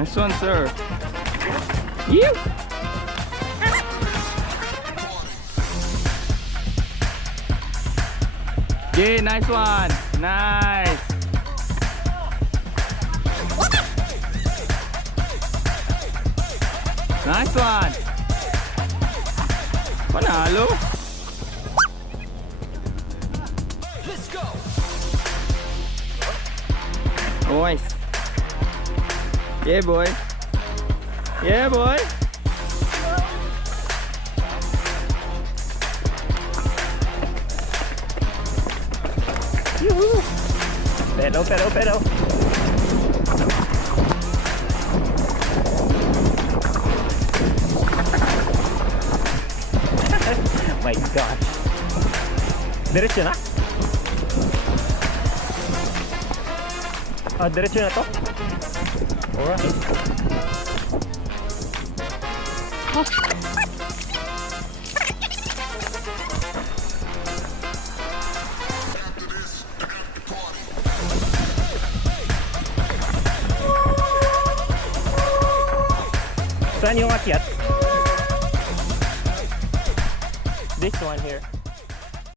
Nice one, sir. You. Yeah, nice one. Nice. Nice one. Panalo. Let's go. Nice. Yeah, boy. Yeah, boy. Yoo-hoo. Pero. My gosh. Diretso na? Diretso na to? Alright. Saan yung akyat? This one here.